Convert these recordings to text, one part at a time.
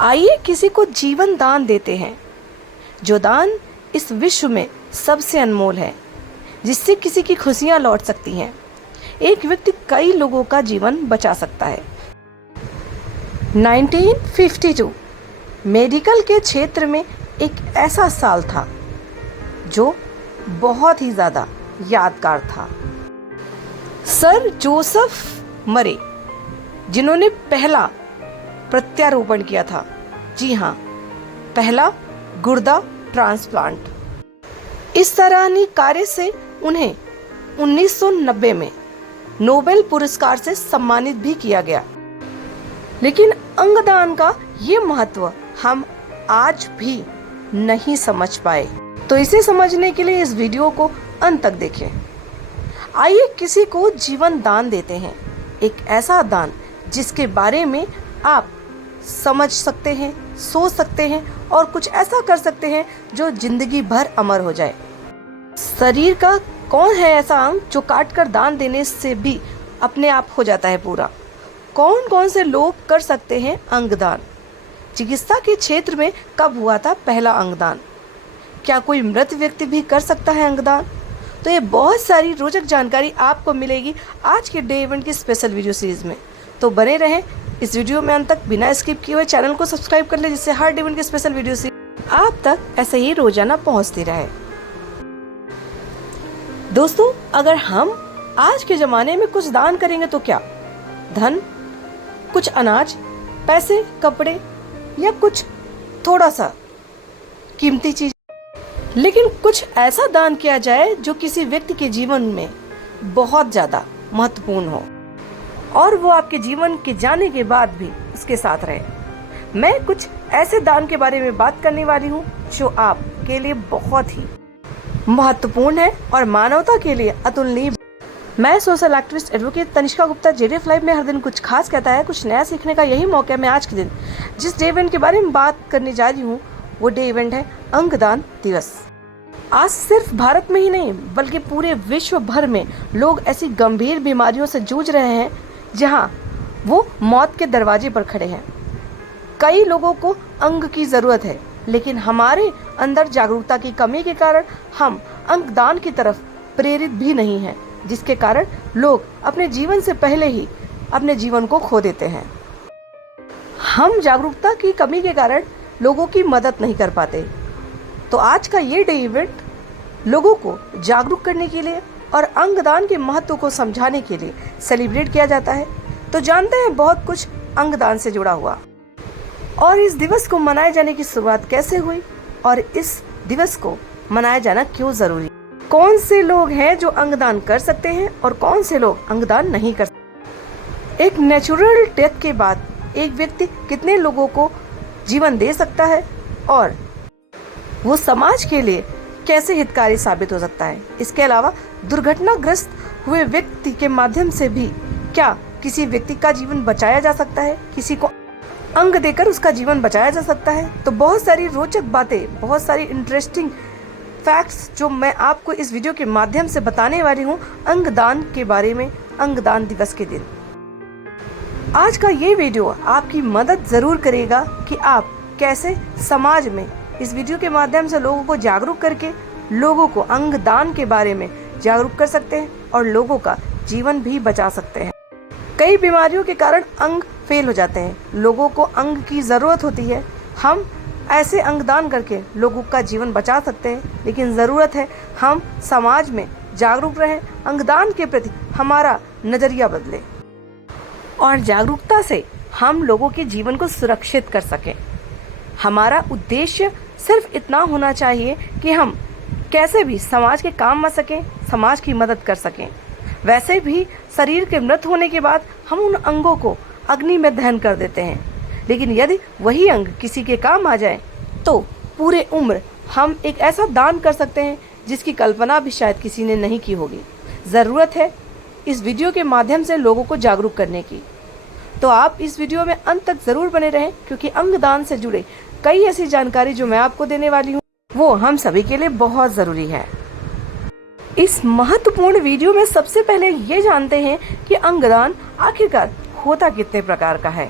आइए किसी को जीवन दान देते हैं, जो दान इस विश्व में सबसे अनमोल है, जिससे किसी की खुशियां लौट सकती हैं। एक व्यक्ति कई लोगों का जीवन बचा सकता है। 1952 मेडिकल के क्षेत्र में एक ऐसा साल था जो बहुत ही ज़्यादा यादगार था। सर जोसेफ मरे, जिन्होंने पहला प्रत्यारोपण किया था, जी हाँ, पहला गुर्दा ट्रांसप्लांट। इस सराहनीय कार्य से उन्हें 1990 में नोबेल पुरस्कार से सम्मानित भी किया गया। लेकिन अंगदान का ये महत्व हम आज भी नहीं समझ पाए, तो इसे समझने के लिए इस वीडियो को अंत तक देखें। आइए किसी को जीवन दान देते हैं, एक ऐसा दान जिसके बारे में आप समझ सकते हैं, सोच सकते हैं और कुछ ऐसा कर सकते हैं जो जिंदगी भर अमर हो जाए। शरीर का कौन है ऐसा अंग जो काट कर दान देने से भी अपने आप हो जाता है पूरा? कौन कौन से लोग कर सकते हैं अंगदान? चिकित्सा के क्षेत्र में कब हुआ था पहला अंगदान? क्या कोई मृत व्यक्ति भी कर सकता है अंगदान? तो ये बहुत सारी रोचक जानकारी आपको मिलेगी आज के डे इवेंट की स्पेशल वीडियो सीरीज में। तो बने रहें इस वीडियो में अंत तक, बिना स्किप किए हुए चैनल को सब्सक्राइब कर ले, जिससे हर डे इवेंट की स्पेशल वीडियो सीरीज आप तक ऐसे ही रोजाना पहुंचती रहे। दोस्तों, अगर हम आज के ज़माने में कुछ दान करेंगे तो क्या धन, कुछ अनाज, पैसे, कपड़े या कुछ थोड़ा सा कीमती चीज, लेकिन कुछ ऐसा दान किया जाए जो किसी व्यक्ति के जीवन में बहुत ज़्यादा महत्वपूर्ण हो और वो आपके जीवन के जाने के बाद भी उसके साथ रहे। मैं कुछ ऐसे दान के बारे में बात करने वाली हूँ जो आपके लिए बहुत ही महत्वपूर्ण है और मानवता के लिए अतुलनीय। मैं social activist advocate Tanishka Gupta, JDF live में हर दिन कुछ खास कहता है, कुछ नया सीखने का यही मौका है। मैं आज के दिन जिस डे इवेंट के बारे में बात करने जा रही हूँ वो डे इवेंट है अंगदान दिवस। आज सिर्फ भारत में ही नहीं बल्कि पूरे विश्व भर में लोग ऐसी गंभीर बीमारियों से जूझ रहे हैं जहां वो मौत के दरवाजे पर खड़े हैं। कई लोगों को अंग की जरूरत है, लेकिन हमारे अंदर जागरूकता की कमी के कारण हम अंगदान की तरफ प्रेरित भी नहीं हैं, जिसके कारण लोग अपने जीवन से पहले ही अपने जीवन को खो देते हैं। हम जागरूकता की कमी के कारण लोगों की मदद नहीं कर पाते। तो आज का ये डे इवेंट लोगों को जागरूक करने के लिए और अंगदान के महत्व को समझाने के लिए सेलिब्रेट किया जाता है। तो जानते हैं बहुत कुछ अंगदान से जुड़ा हुआ और इस दिवस को मनाए जाने की शुरुआत कैसे हुई और इस दिवस को मनाया जाना क्यों जरूरी, कौन से लोग हैं जो अंगदान कर सकते हैं और कौन से लोग अंगदान नहीं कर सकते। एक नेचुरल डेथ के बाद एक व्यक्ति कितने लोगों को जीवन दे सकता है और वो समाज के लिए कैसे हितकारी साबित हो सकता है। इसके अलावा दुर्घटनाग्रस्त हुए व्यक्ति के माध्यम से भी क्या किसी व्यक्ति का जीवन बचाया जा सकता है, किसी को अंग देकर उसका जीवन बचाया जा सकता है। तो बहुत सारी रोचक बातें, बहुत सारी इंटरेस्टिंग फैक्ट्स जो मैं आपको इस वीडियो के माध्यम से बताने वाली हूँ अंगदान के बारे में, अंगदान दिवस के दिन। आज का ये वीडियो आपकी मदद जरूर करेगा कि आप कैसे समाज में इस वीडियो के माध्यम से लोगों को जागरूक करके लोगों को अंगदान के बारे में जागरूक कर सकते हैं और लोगों का जीवन भी बचा सकते हैं। कई बीमारियों के कारण अंग फेल हो जाते हैं, लोगों को अंग की ज़रूरत होती है। हम ऐसे अंगदान करके लोगों का जीवन बचा सकते हैं, लेकिन ज़रूरत है हम समाज में जागरूक रहें, अंगदान के प्रति हमारा नज़रिया बदले और जागरूकता से हम लोगों के जीवन को सुरक्षित कर सकें। हमारा उद्देश्य सिर्फ इतना होना चाहिए कि हम कैसे भी समाज के काम आ सकें, समाज की मदद कर सकें। वैसे भी शरीर के मृत होने के बाद हम उन अंगों को अग्नि में दहन कर देते हैं, लेकिन यदि वही अंग किसी के काम आ जाए तो पूरे उम्र हम एक ऐसा दान कर सकते हैं जिसकी कल्पना भी शायद किसी ने नहीं की होगी। ज़रूरत है इस वीडियो के माध्यम से लोगों को जागरूक करने की। तो आप इस वीडियो में अंत तक ज़रूर बने रहें, क्योंकि अंगदान से जुड़े कई ऐसी जानकारी जो मैं आपको देने वाली हूँ वो हम सभी के लिए बहुत ज़रूरी है। इस महत्वपूर्ण वीडियो में सबसे पहले ये जानते हैं कि अंगदान आखिरकार होता कितने प्रकार का है।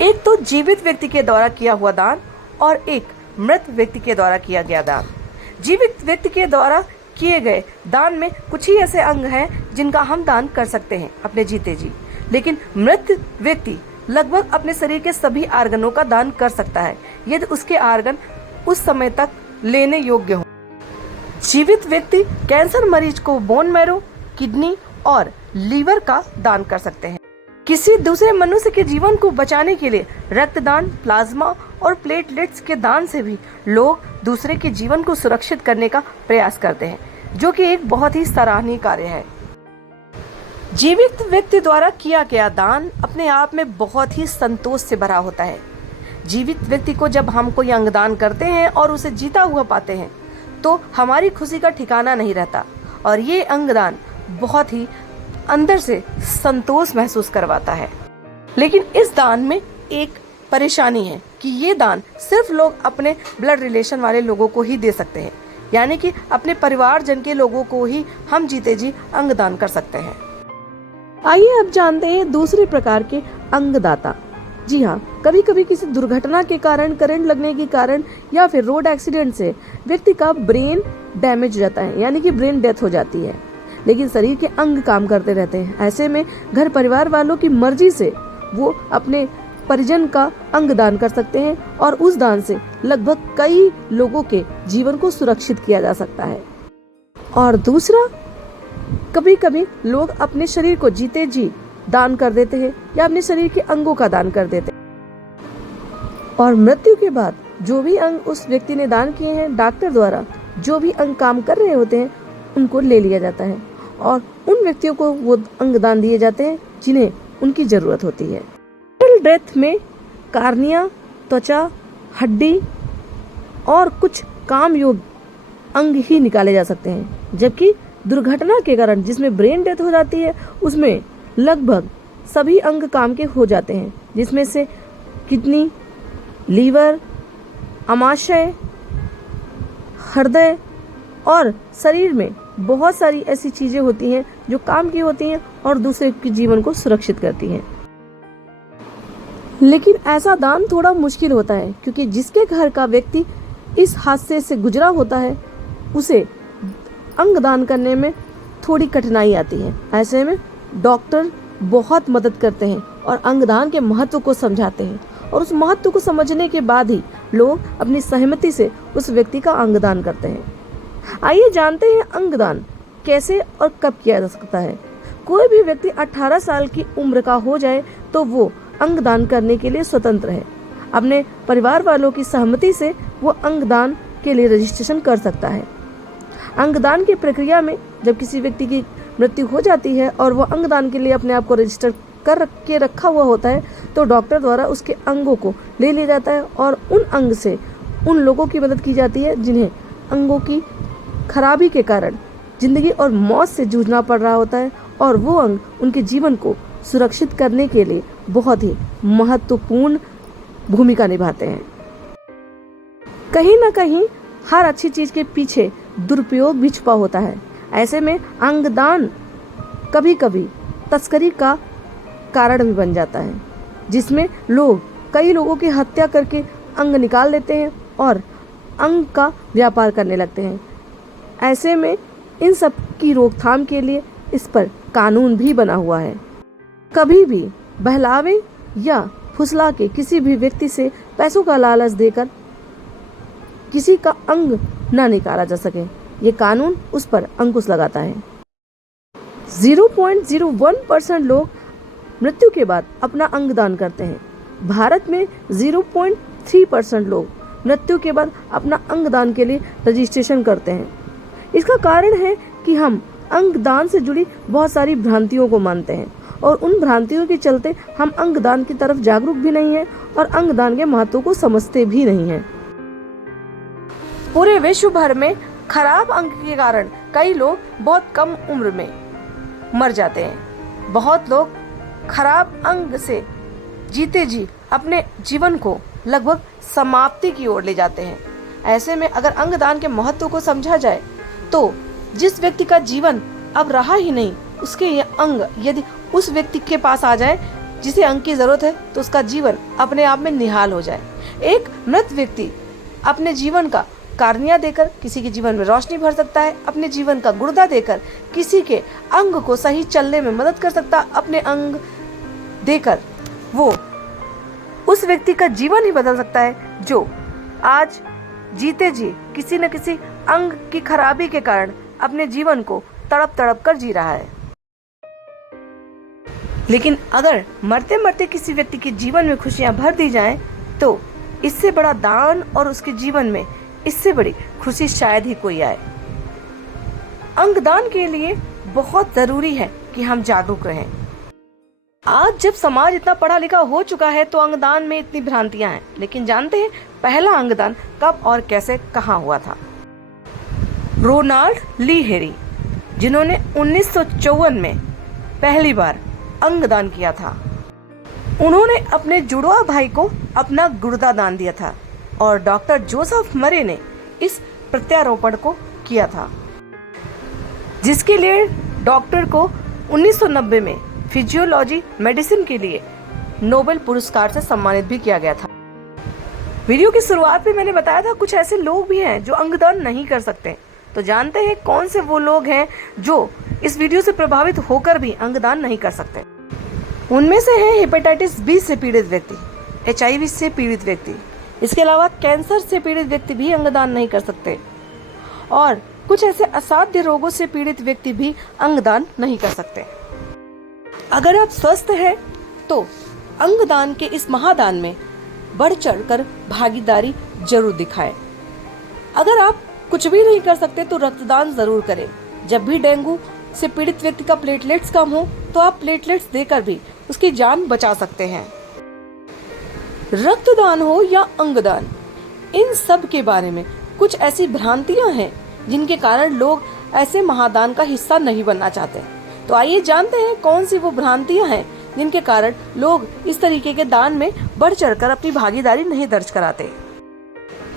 एक तो जीवित व्यक्ति के द्वारा किया हुआ दान और एक मृत व्यक्ति के द्वारा किया गया दान। जीवित व्यक्ति के द्वारा किए गए दान में कुछ ही ऐसे अंग हैं जिनका हम दान कर सकते हैं अपने जीते जी, लेकिन मृत व्यक्ति लगभग अपने शरीर के सभी आर्गनों का दान कर सकता है यदि उसके आर्गन उस समय तक लेने योग्य हो। जीवित व्यक्ति कैंसर मरीज को बोन मैरो, किडनी और लीवर का दान कर सकते हैं। किसी दूसरे मनुष्य के जीवन को बचाने के लिए रक्तदान, प्लाज्मा और प्लेटलेट्स के दान से भी लोग दूसरे के जीवन को सुरक्षित करने का प्रयास करते हैं, जो कि एक बहुत ही सराहनीय कार्य है। जीवित व्यक्ति द्वारा किया गया दान अपने आप में बहुत ही संतोष से भरा होता है। जीवित व्यक्ति को जब हम कोई अंगदान करते हैं और उसे जीता हुआ पाते हैं तो हमारी खुशी का ठिकाना नहीं रहता और ये अंगदान बहुत ही अंदर से संतोष महसूस करवाता है। लेकिन इस दान में एक परेशानी है कि ये दान सिर्फ लोग अपने ब्लड रिलेशन वाले लोगों को ही दे सकते हैं, यानी कि अपने परिवारजन के लोगों को ही हम जीते जी अंगदान कर सकते हैं। आइए अब जानते हैं दूसरे प्रकार के अंगदाता। जी हाँ, कभी कभी किसी दुर्घटना के कारण, करंट लगने के कारण या फिर रोड एक्सीडेंट से व्यक्ति का ब्रेन डैमेज हो जाता है, यानी कि ब्रेन डेथ हो जाती है, लेकिन शरीर के अंग काम करते रहते हैं। ऐसे में घर परिवार वालों की मर्जी से वो अपने परिजन का अंग दान कर सकते हैं और उस दान से लगभग कई लोगों के जीवन को सुरक्षित किया जा सकता है। और दूसरा, कभी कभी लोग अपने शरीर को जीते जी दान कर देते हैं या अपने शरीर के अंगों का दान कर देते हैं और मृत्यु के बाद जो भी अंग उस व्यक्ति ने दान किए हैं, डॉक्टर द्वारा जो भी अंग काम कर रहे होते हैं उनको ले लिया जाता है और उन व्यक्तियों को वो अंग दान दिए जाते हैं जिन्हें उनकी जरूरत होती है। डेथ में कार्निया, त्वचा, हड्डी और कुछ काम योग्य अंग ही निकाले जा सकते हैं, जबकि दुर्घटना के कारण जिसमें ब्रेन डेथ हो जाती है उसमें लगभग सभी अंग काम के हो जाते हैं, जिसमें से किडनी, लीवर, आमाशय, हृदय और शरीर में बहुत सारी ऐसी चीजें होती हैं जो काम की होती हैं और दूसरे के जीवन को सुरक्षित करती हैं। लेकिन ऐसा दान थोड़ा मुश्किल होता है क्योंकि जिसके घर का व्यक्ति इस हादसे से गुजरा होता है उसे अंग दान करने में थोड़ी कठिनाई आती है। ऐसे में डॉक्टर बहुत मदद करते हैं और अंगदान के महत्व को समझाते हैं और उस महत्व को समझने के बाद ही लोग अपनी सहमति से उस व्यक्ति का अंगदान करते हैं। आइए जानते हैं अंगदान कैसे और कब किया जा सकता है। कोई भी व्यक्ति 18 साल की उम्र का हो जाए तो वो अंगदान करने के लिए स्वतंत्र है। अपने परिवार वालों की सहमति से वो अंगदान के लिए रजिस्ट्रेशन कर सकता है। अंगदान की प्रक्रिया में जब किसी व्यक्ति की मृत्यु हो जाती है और वो अंगदान के लिए अपने आप को रजिस्टर कर के रखा हुआ होता है तो डॉक्टर द्वारा उसके अंगों को ले लिया जाता है और उन अंग से उन लोगों की मदद की जाती है जिन्हें अंगों की खराबी के कारण जिंदगी और मौत से जूझना पड़ रहा होता है और वो अंग उनके जीवन को सुरक्षित करने के लिए बहुत ही महत्वपूर्ण भूमिका निभाते हैं। कहीं ना कहीं हर अच्छी चीज के पीछे दुरुपयोग भी छुपा होता है। ऐसे में अंगदान कभी कभी तस्करी का कारण भी बन जाता है, जिसमें लोग कई लोगों की हत्या करके अंग निकाल लेते हैं और अंग का व्यापार करने लगते हैं। ऐसे में इन सब की रोकथाम के लिए इस पर कानून भी बना हुआ है। कभी भी बहलावे या फुसला के किसी भी व्यक्ति से पैसों का लालच देकर किसी का अंग न निकाला जा सके, ये कानून उस पर अंकुश लगाता है। 0.01% लोग मृत्यु के बाद अपना अंग दान करते हैं। भारत में 0.3% लोग मृत्यु के बाद अपना अंग दान के लिए रजिस्ट्रेशन करते हैं। इसका कारण है कि हम अंग दान से जुड़ी बहुत सारी भ्रांतियों को मानते हैं और उन भ्रांतियों के चलते हम अंग दान की तरफ जागरूक भी नहीं हैं और अंग दान के महत्व को समझते भी नहीं हैं। पूरे विश्व भर में खराब अंग के कारण कई लोग बहुत कम उम्र में मर जाते हैं। बहुत लोग खराब अंग से जीते जी अपने जीवन को लगभग समाप्ति की ओर ले जाते हैं। ऐसे में अगर अंगदान के महत्व को समझा जाए तो जिस व्यक्ति का जीवन अब रहा ही नहीं, उसके ये अंग यदि उस व्यक्ति के पास आ जाए, जिसे अंग की जरूरत है तो उसका जीवन अपने आप में निहाल हो जाए। एक मृत व्यक्ति अपने जीवन का कार्निया देकर किसी के जीवन में रोशनी भर सकता है, अपने जीवन का गुर्दा देकर किसी के अंग को सही चलने में मदद कर सकता है, अपने अंग देकर वो उस व्यक्ति का जीवन ही बदल सकता है जो आज जीते जी किसी न किसी अंग की खराबी के कारण अपने जीवन को तड़प तड़प कर जी रहा है। लेकिन अगर मरते मरते किसी व्यक्ति के जीवन में खुशियां भर दी जाएं, तो इससे बड़ा दान और उसके जीवन में इससे बड़ी खुशी शायद ही कोई आए। अंगदान के लिए बहुत जरूरी है कि हम जागरूक रहें। आज जब समाज इतना पढ़ा लिखा हो चुका है तो अंगदान में इतनी भ्रांतियां हैं, लेकिन जानते हैं पहला अंगदान कब और कैसे कहाँ हुआ था? रोनाल्ड ली हेरी, जिन्होंने 1954 में पहली बार अंगदान किया था, उन्होंने अपने जुड़वा भाई को अपना गुर्दा दान दिया था और डॉक्टर जोसेफ मरे ने इस प्रत्यारोपण को किया था, जिसके लिए डॉक्टर को 1990 में फिजियोलॉजी मेडिसिन के लिए नोबेल पुरस्कार से सम्मानित भी किया गया था। वीडियो की शुरुआत में मैंने बताया था कुछ ऐसे लोग भी हैं जो अंगदान नहीं कर सकते, तो जानते हैं कौन से वो लोग हैं जो इस वीडियो से प्रभावित होकर भी अंगदान नहीं कर सकते। उनमें से हैं हेपेटाइटिस बी से पीड़ित व्यक्ति, HIV से पीड़ित व्यक्ति, इसके अलावा कैंसर से पीड़ित व्यक्ति भी अंगदान नहीं कर सकते और कुछ ऐसे असाध्य रोगों से पीड़ित व्यक्ति भी अंगदान नहीं कर सकते। अगर आप स्वस्थ हैं तो अंगदान के इस महादान में बढ़ चढ़कर भागीदारी जरूर दिखाएं। अगर आप कुछ भी नहीं कर सकते तो रक्तदान जरूर करें। जब भी डेंगू से पीड़ित व्यक्ति का प्लेटलेट्स कम हो तो आप प्लेटलेट्स देकर भी उसकी जान बचा सकते हैं। रक्तदान हो या अंगदान, इन सब के बारे में कुछ ऐसी भ्रांतियां हैं जिनके कारण लोग ऐसे महादान का हिस्सा नहीं बनना चाहते। तो आइए जानते हैं कौन सी वो भ्रांतियां हैं जिनके कारण लोग इस तरीके के दान में बढ़ चढ़कर अपनी भागीदारी नहीं दर्ज कराते।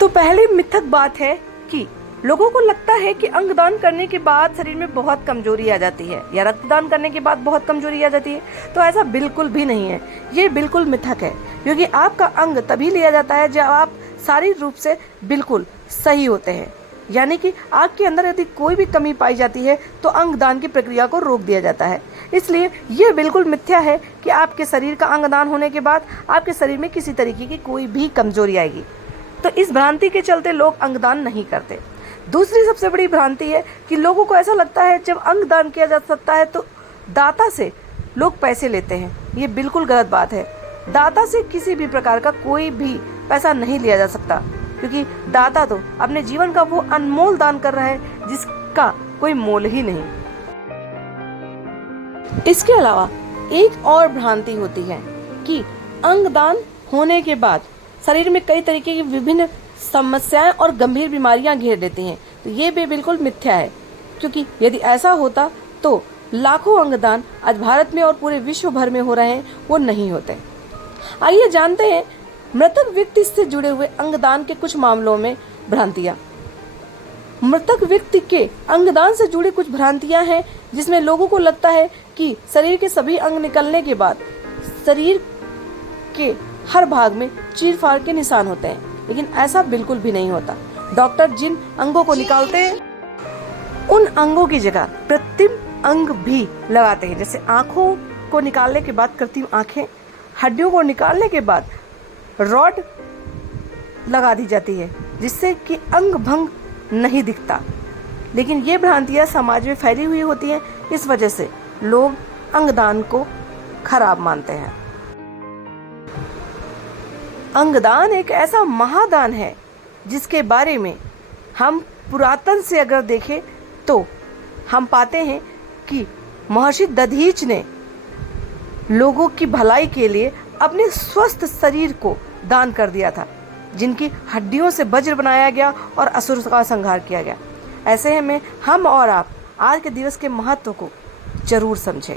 तो पहली मिथक बात है कि लोगों को लगता है कि अंगदान करने के बाद शरीर में बहुत कमजोरी आ जाती है या रक्तदान करने के बाद बहुत कमजोरी आ जाती है। तो ऐसा बिल्कुल भी नहीं है, ये बिल्कुल मिथक है, क्योंकि आपका अंग तभी लिया जाता है जब आप शारीरिक रूप से बिल्कुल सही होते हैं। यानी कि आपके अंदर यदि कोई भी कमी पाई जाती है तो अंगदान की प्रक्रिया को रोक दिया जाता है। इसलिए ये बिल्कुल मिथ्या है कि आपके शरीर का अंगदान होने के बाद आपके शरीर में किसी तरीके की कोई भी कमजोरी आएगी। तो इस भ्रांति के चलते लोग अंगदान नहीं करते। दूसरी सबसे बड़ी भ्रांति है कि लोगों को ऐसा लगता है जब अंगदान किया जा सकता है तो दाता से लोग पैसे लेते हैं। ये बिल्कुल गलत बात है। दाता से किसी भी प्रकार का कोई भी पैसा नहीं लिया जा सकता, क्योंकि दाता तो अपने जीवन का वो अनमोल दान कर रहा है जिसका कोई मोल ही नहीं। इसके अलावा एक और भ्रांति होती है कि अंगदान होने के बाद शरीर में कई तरीके की विभिन्न समस्याएं और गंभीर बीमारियां घेर लेती हैं। तो ये भी बिल्कुल मिथ्या है, क्योंकि यदि ऐसा होता तो लाखों अंगदान आज भारत में और पूरे विश्व भर में हो रहे हैं वो नहीं होते। आइए जानते हैं मृतक व्यक्ति से जुड़े हुए अंगदान के कुछ मामलों में भ्रांतियां। मृतक व्यक्ति के अंगदान से जुड़ी कुछ भ्रांतियां हैं जिसमें लोगों को लगता है कि शरीर के सभी अंग निकलने के बाद शरीर के हर भाग में चीर-फाड़ के निशान होते हैं, लेकिन ऐसा बिल्कुल भी नहीं होता। डॉक्टर जिन अंगों को निकालते हैं उन अंगों की जगह कृत्रिम अंग भी लगाते हैं। जैसे आंखों को निकालने के बाद कृत्रिम आंखें, हड्डियों को निकालने के बाद रॉड लगा दी जाती है जिससे कि अंग भंग नहीं दिखता। लेकिन ये भ्रांतियां समाज में फैली हुई होती हैं, इस वजह से लोग अंगदान को खराब मानते हैं। अंगदान एक ऐसा महादान है जिसके बारे में हम पुरातन से अगर देखें तो हम पाते हैं कि महर्षि दधीच ने लोगों की भलाई के लिए अपने स्वस्थ शरीर को दान कर दिया था, जिनकी हड्डियों से वज्र बनाया गया और असुर का संहार किया गया। ऐसे में हम और आप आज के दिवस के महत्व को जरूर समझें।